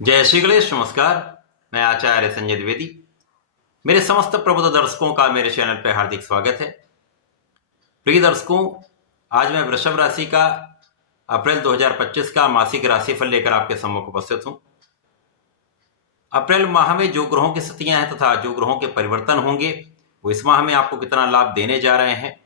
जय श्री गणेश। नमस्कार। मैं आचार्य संजय द्विवेदी। मेरे समस्त प्रबुद्ध दर्शकों का मेरे चैनल पर हार्दिक स्वागत है। प्रिय दर्शकों, आज मैं वृषभ राशि का अप्रैल 2025 का मासिक राशिफल लेकर आपके सम्मुख उपस्थित हूं। अप्रैल माह में जो ग्रहों की स्थितियां हैं तथा जो ग्रहों के परिवर्तन होंगे वो इस माह में आपको कितना लाभ देने जा रहे हैं,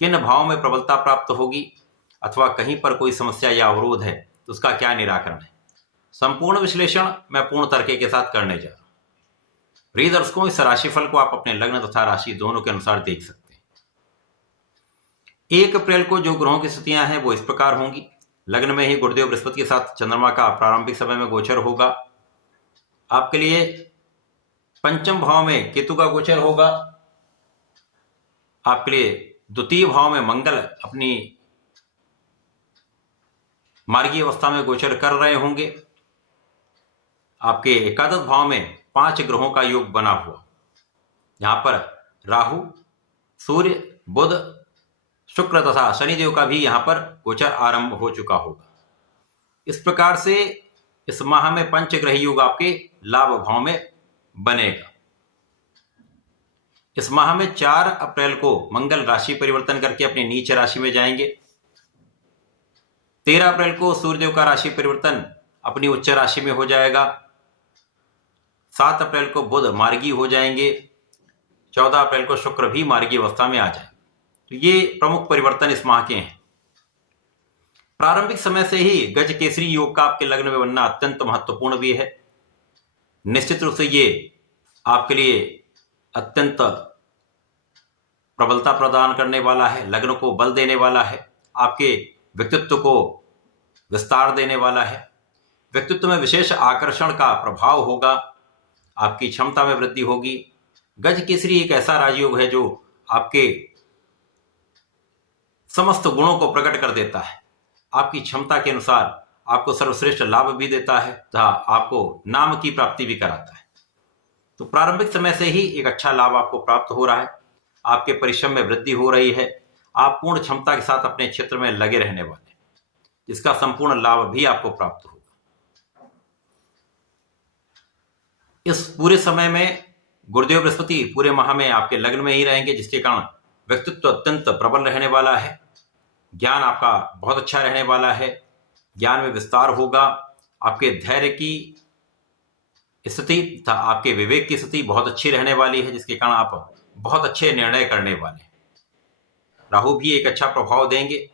किन भावों में प्रबलता प्राप्त होगी अथवा कहीं पर कोई समस्या या अवरोध है तो उसका क्या निराकरण है, संपूर्ण विश्लेषण मैं पूर्ण तर्क के साथ करने जा रहा हूं। प्रिय दर्शकों, इस राशिफल को आप अपने लग्न तथा राशि दोनों के अनुसार देख सकते हैं। 1 अप्रैल को जो ग्रहों की स्थितियां हैं वो इस प्रकार होंगी। लग्न में ही गुरुदेव बृहस्पति के साथ चंद्रमा का प्रारंभिक समय में गोचर होगा। आपके लिए पंचम भाव में केतु का गोचर होगा। आपके लिए द्वितीय भाव में मंगल अपनी मार्गीय अवस्था में गोचर कर रहे होंगे। आपके एकादश भाव में 5 ग्रहों का योग बना हुआ, यहां पर राहु, सूर्य, बुध, शुक्र तथा शनिदेव का भी यहां पर गोचर आरंभ हो चुका होगा। इस प्रकार से इस माह में पंचग्रह योग आपके लाभ भाव में बनेगा। इस माह में 4 अप्रैल को मंगल राशि परिवर्तन करके अपनी नीच राशि में जाएंगे। 13 अप्रैल को सूर्यदेव का राशि परिवर्तन अपनी उच्च राशि में हो जाएगा। 7 अप्रैल को बुध मार्गी हो जाएंगे। 14 अप्रैल को शुक्र भी मार्गी अवस्था में आ जाएंगे। तो ये प्रमुख परिवर्तन इस माह के हैं। प्रारंभिक समय से ही गज केसरी योग का आपके लग्न में बनना अत्यंत महत्वपूर्ण भी है। निश्चित रूप से ये आपके लिए अत्यंत प्रबलता प्रदान करने वाला है, लग्न को बल देने वाला है, आपके व्यक्तित्व को विस्तार देने वाला है। व्यक्तित्व में विशेष आकर्षण का प्रभाव होगा, आपकी क्षमता में वृद्धि होगी। गज केसरी एक ऐसा राजयोग है जो आपके समस्त गुणों को प्रकट कर देता है, आपकी क्षमता के अनुसार आपको सर्वश्रेष्ठ लाभ भी देता है तथा आपको नाम की प्राप्ति भी कराता है। तो प्रारंभिक समय से ही एक अच्छा लाभ आपको प्राप्त हो रहा है। आपके परिश्रम में वृद्धि हो रही है। आप पूर्ण क्षमता के साथ अपने क्षेत्र में लगे रहने वाले हैं, जिसका संपूर्ण लाभ भी आपको प्राप्त होगा। इस पूरे समय में गुरुदेव बृहस्पति पूरे माह में आपके लग्न में ही रहेंगे, जिसके कारण व्यक्तित्व अत्यंत प्रबल रहने वाला है। ज्ञान आपका बहुत अच्छा रहने वाला है। ज्ञान में विस्तार होगा। आपके धैर्य की स्थिति तथा आपके विवेक की स्थिति बहुत अच्छी रहने वाली है, जिसके कारण आप बहुत अच्छे निर्णय करने वाले हैं। राहु भी एक अच्छा प्रभाव देंगे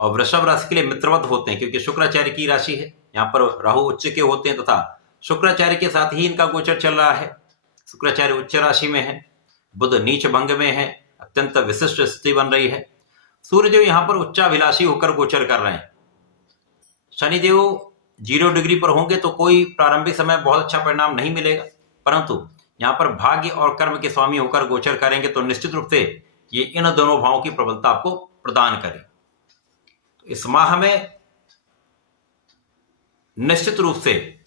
और वृषभ राशि के लिए मित्रवत होते हैं, क्योंकि शुक्राचार्य की राशि है। यहाँ पर राहु उच्च के होते हैं तथा शुक्राचार्य के साथ ही इनका गोचर चल रहा है। शुक्राचार्य उच्च राशि में है, बुध नीच भंग में है, अत्यंत विशिष्ट स्थिति बन रही है। सूर्यदेव यहाँ पर उच्चाभिलाषी होकर गोचर कर रहे हैं। शनिदेव 0 डिग्री पर होंगे तो कोई प्रारंभिक समय बहुत अच्छा परिणाम नहीं मिलेगा, परंतु यहाँ पर भाग्य और कर्म के स्वामी होकर गोचर करेंगे तो निश्चित रूप से ये इन दोनों भावों की प्रबलता आपको प्रदान करें। तो इस माह में निश्चित रूप से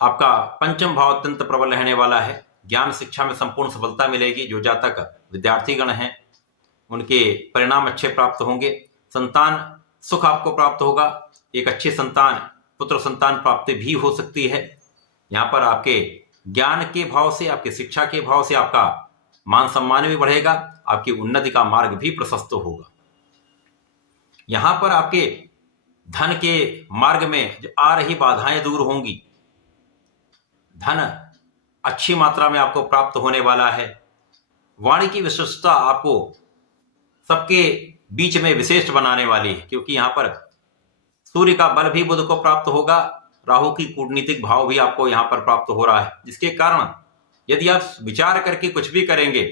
आपका पंचम भाव अत्यंत प्रबल रहने वाला है। ज्ञान शिक्षा में संपूर्ण सफलता मिलेगी। जो जातक विद्यार्थीगण हैं उनके परिणाम अच्छे प्राप्त होंगे। संतान सुख आपको प्राप्त होगा। एक अच्छी संतान, पुत्र संतान प्राप्ति भी हो सकती है। यहाँ पर आपके ज्ञान के भाव से, आपकी शिक्षा के भाव से आपका मान सम्मान भी बढ़ेगा। आपकी उन्नति का मार्ग भी प्रशस्त होगा। यहाँ पर आपके धन के मार्ग में जो आ रही बाधाएं दूर होंगी। धन अच्छी मात्रा में आपको प्राप्त होने वाला है। वाणी की विशिष्टता आपको सबके बीच में विशेष बनाने वाली है, क्योंकि यहाँ पर सूर्य का बल भी बुध को प्राप्त होगा। राहु की कूटनीतिक भाव भी आपको यहाँ पर प्राप्त हो रहा है, जिसके कारण यदि आप विचार करके कुछ भी करेंगे,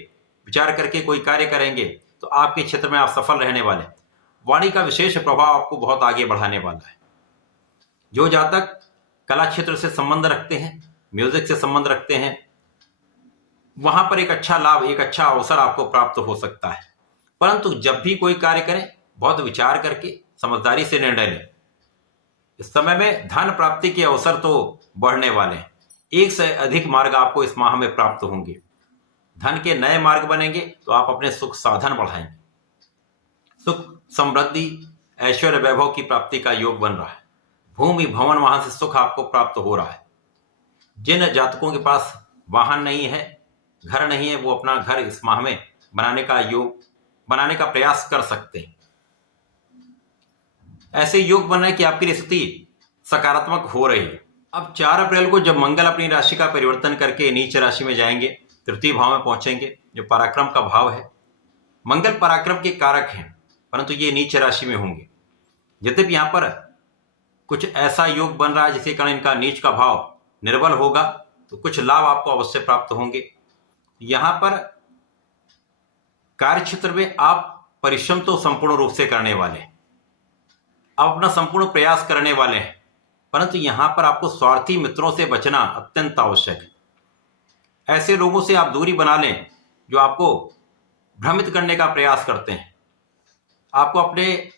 विचार करके कोई कार्य करेंगे तो आपके क्षेत्र में आप सफल रहने वाले हैं। वाणी का विशेष प्रभाव आपको बहुत आगे बढ़ाने वाला है। जो जातक कला क्षेत्र से संबंध रखते हैं, म्यूजिक से संबंध रखते हैं, वहां पर एक अच्छा लाभ, एक अच्छा अवसर आपको प्राप्त हो सकता है। परंतु जब भी कोई कार्य करें बहुत विचार करके समझदारी से निर्णय लें। इस समय में धन प्राप्ति के अवसर तो बढ़ने वाले हैं। 1 से अधिक मार्ग आपको इस माह में प्राप्त होंगे। धन के नए मार्ग बनेंगे तो आप अपने सुख साधन बढ़ाएंगे। सुख, समृद्धि, ऐश्वर्य, वैभव की प्राप्ति का योग बन रहा है। भूमि भवन, वहां से सुख आपको प्राप्त हो रहा है। जिन जातकों के पास वाहन नहीं है, घर नहीं है, वो अपना घर इस माह में बनाने का प्रयास कर सकते हैं। ऐसे योग बन रहे हैं कि आपकी स्थिति सकारात्मक हो रही है। अब 4 अप्रैल को जब मंगल अपनी राशि का परिवर्तन करके नीच राशि में जाएंगे, तृतीय भाव में पहुंचेंगे, जो पराक्रम का भाव है। मंगल पराक्रम के कारक हैं, परंतु ये नीच राशि में होंगे। यद्यपि यहां पर कुछ ऐसा योग बन रहा है जिसके कारण इनका नीच का भाव निर्बल होगा, तो कुछ लाभ आपको अवश्य प्राप्त होंगे। यहां पर कार्य क्षेत्र में आप परिश्रम तो संपूर्ण रूप से करने वाले हैं, आप अपना संपूर्ण प्रयास करने वाले हैं, परंतु यहां पर आपको स्वार्थी मित्रों से बचना अत्यंत आवश्यक है। ऐसे लोगों से आप दूरी बना लें जो आपको भ्रमित करने का प्रयास करते हैं, आपको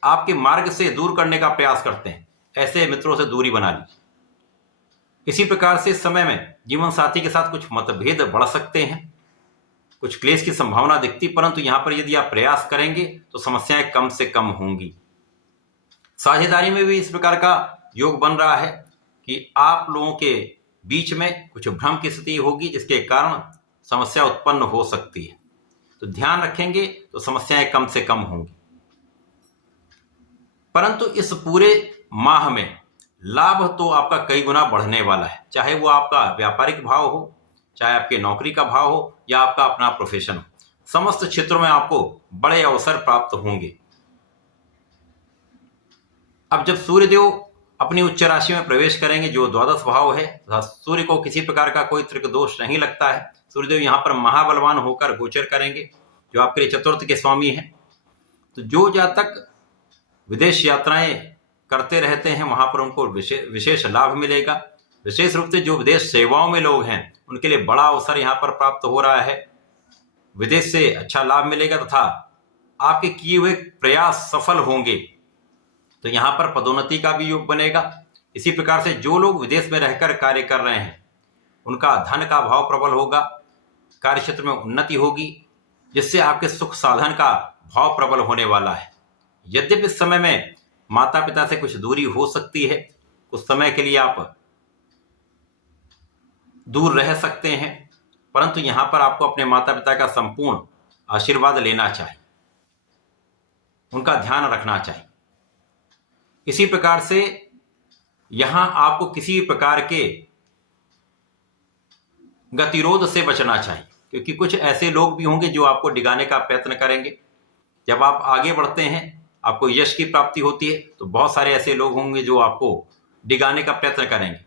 आपके मार्ग से दूर करने का प्रयास करते हैं। ऐसे मित्रों से दूरी बना लीजिए। इसी प्रकार से इस समय में जीवन साथी के साथ कुछ मतभेद बढ़ सकते हैं, कुछ क्लेश की संभावना दिखती, परंतु यहां पर यदि आप प्रयास करेंगे तो समस्याएं कम से कम होंगी। साझेदारी में भी इस प्रकार का योग बन रहा है कि आप लोगों के बीच में कुछ भ्रम की स्थिति होगी, जिसके कारण समस्या उत्पन्न हो सकती है। तो ध्यान रखेंगे तो समस्याएं कम से कम होंगी। परंतु इस पूरे माह में लाभ तो आपका कई गुना बढ़ने वाला है, चाहे वो आपका व्यापारिक भाव हो, चाहे आपके नौकरी का भाव हो, या आपका अपना प्रोफेशन हो। समस्त क्षेत्रों में आपको बड़े अवसर प्राप्त होंगे। अब जब सूर्यदेव अपनी उच्च राशि में प्रवेश करेंगे, जो द्वादश भाव है, सूर्य को किसी प्रकार का कोई त्रिक दोष नहीं लगता है। सूर्यदेव यहां पर महाबलवान होकर गोचर करेंगे, जो आपके लिए चतुर्थ के स्वामी हैं। तो जो जातक विदेश यात्राएं करते रहते हैं, वहां पर उनको विशेष लाभ मिलेगा। विशेष रूप से जो विदेश सेवाओं में लोग हैं, उनके लिए बड़ा अवसर यहां पर प्राप्त हो रहा है। विदेश से अच्छा लाभ मिलेगा तथा आपके किए हुए प्रयास सफल होंगे, तो यहां पर पदोन्नति का भी योग बनेगा। इसी प्रकार से जो लोग विदेश में रहकर कार्य कर रहे हैं, उनका धन का भाव प्रबल होगा, कार्य क्षेत्र में उन्नति होगी, जिससे आपके सुख साधन का भाव प्रबल होने वाला है। यद्यपि इस समय में माता पिता से कुछ दूरी हो सकती है, कुछ समय के लिए आप दूर रह सकते हैं, परंतु यहां पर आपको अपने माता पिता का संपूर्ण आशीर्वाद लेना चाहिए, उनका ध्यान रखना चाहिए। इसी प्रकार से यहां आपको किसी प्रकार के गतिरोध से बचना चाहिए, क्योंकि कुछ ऐसे लोग भी होंगे जो आपको डिगाने का प्रयत्न करेंगे। जब आप आगे बढ़ते हैं, आपको यश की प्राप्ति होती है, तो बहुत सारे ऐसे लोग होंगे जो आपको डिगाने का प्रयत्न करेंगे।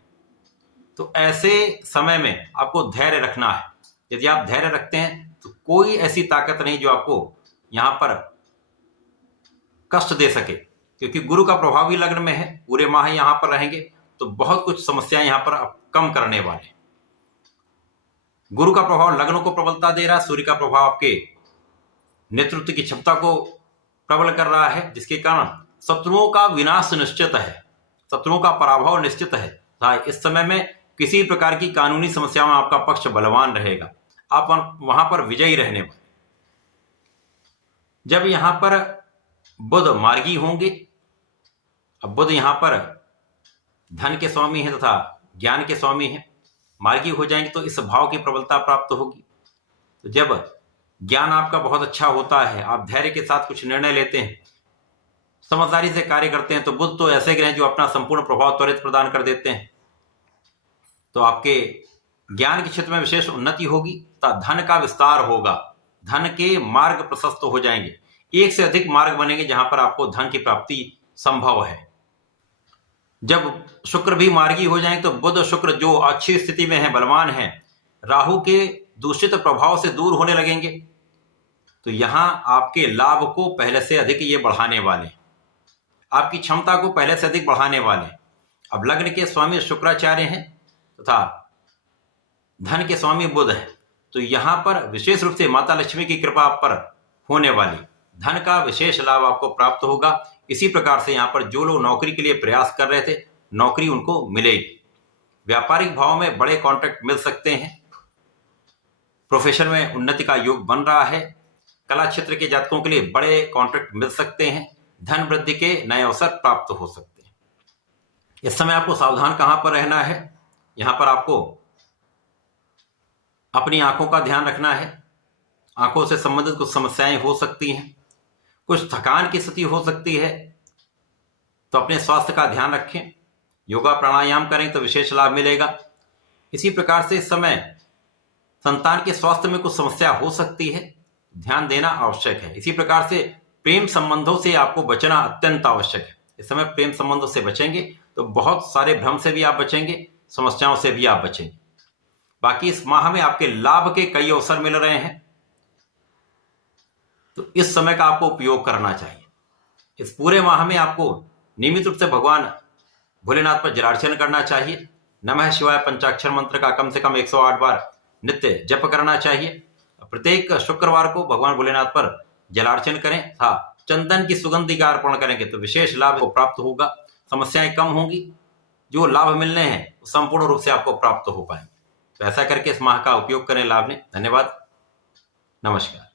तो ऐसे समय में आपको धैर्य रखना है। यदि आप धैर्य रखते हैं तो कोई ऐसी ताकत नहीं जो आपको यहां पर कष्ट दे सके, क्योंकि गुरु का प्रभाव भी लग्न में है। पूरे माह यहां पर रहेंगे तो बहुत कुछ समस्याएं यहां पर कम करने वाले। गुरु का प्रभाव लग्न को प्रबलता दे रहा है, सूर्य का प्रभाव आपके नेतृत्व की क्षमता को प्रबल कर रहा है, जिसके कारण शत्रुओं का विनाश निश्चित है, शत्रुओं का पराभव निश्चित है। इस समय में किसी प्रकार की कानूनी समस्या में आपका पक्ष बलवान रहेगा, आप वहां पर विजयी रहने वाले। जब यहां पर बुध मार्गी होंगे, अब बुध यहां पर धन के स्वामी है तथा ज्ञान के स्वामी है, मार्गी हो जाएंगे तो इस भाव की प्रबलता प्राप्त होगी। तो जब ज्ञान आपका बहुत अच्छा होता है, आप धैर्य के साथ कुछ निर्णय लेते हैं, समझदारी से कार्य करते हैं, तो बुध तो ऐसे ग्रह जो अपना संपूर्ण प्रभाव त्वरित प्रदान कर देते हैं। तो आपके ज्ञान के क्षेत्र में विशेष उन्नति होगी तथा धन का विस्तार होगा, धन के मार्ग प्रशस्त हो जाएंगे, एक से अधिक मार्ग बनेंगे जहां पर आपको धन की प्राप्ति संभव है। जब शुक्र भी मार्गी हो जाएंगे तो बुध शुक्र जो अच्छी स्थिति में है, बलवान है, राहु के दूषित प्रभाव से दूर होने लगेंगे। तो यहां आपके लाभ को पहले से अधिक ये बढ़ाने वाले, आपकी क्षमता को पहले से अधिक बढ़ाने वाले। अब लग्न के स्वामी शुक्राचार्य हैं तथा धन के स्वामी बुध है, तो यहां पर विशेष रूप से माता लक्ष्मी की कृपा आप पर होने वाली, धन का विशेष लाभ आपको प्राप्त होगा। इसी प्रकार से यहां पर जो लोग नौकरी के लिए प्रयास कर रहे थे, नौकरी उनको मिलेगी। व्यापारिक भाव में बड़े कॉन्ट्रैक्ट मिल सकते हैं, प्रोफेशन में उन्नति का योग बन रहा है, कला क्षेत्र के जातकों के लिए बड़े कॉन्ट्रैक्ट मिल सकते हैं, धन वृद्धि के नए अवसर प्राप्त हो सकते हैं। इस समय आपको सावधान कहां पर रहना है, यहां पर आपको अपनी आंखों का ध्यान रखना है। आंखों से संबंधित कुछ समस्याएं हो सकती हैं, कुछ थकान की स्थिति हो सकती है, तो अपने स्वास्थ्य का ध्यान रखें। योगा प्राणायाम करें तो विशेष लाभ मिलेगा। इसी प्रकार से इस समय संतान के स्वास्थ्य में कुछ समस्या हो सकती है, ध्यान देना आवश्यक है। इसी प्रकार से प्रेम संबंधों से आपको बचना अत्यंत आवश्यक है। इस समय प्रेम संबंधों से बचेंगे तो बहुत सारे भ्रम से भी आप बचेंगे, समस्याओं से भी आप बचेंगे। बाकी इस माह में आपके लाभ के कई अवसर मिल रहे हैं, तो इस समय का आपको उपयोग करना चाहिए। इस पूरे माह में आपको नियमित रूप से भगवान भोलेनाथ पर जलार्चन करना चाहिए। नमः शिवाय पंचाक्षर मंत्र का कम से कम 108 बार नित्य जप करना चाहिए। प्रत्येक शुक्रवार को भगवान भोलेनाथ पर जलार्चन करें। चंदन की सुगंधि का अर्पण करेंगे तो विशेष लाभ को प्राप्त होगा, समस्याएं कम होंगी, जो लाभ मिलने हैं संपूर्ण रूप से आपको प्राप्त हो पाएंगे। तो ऐसा करके इस माह का उपयोग करें लाभ लें। धन्यवाद, नमस्कार।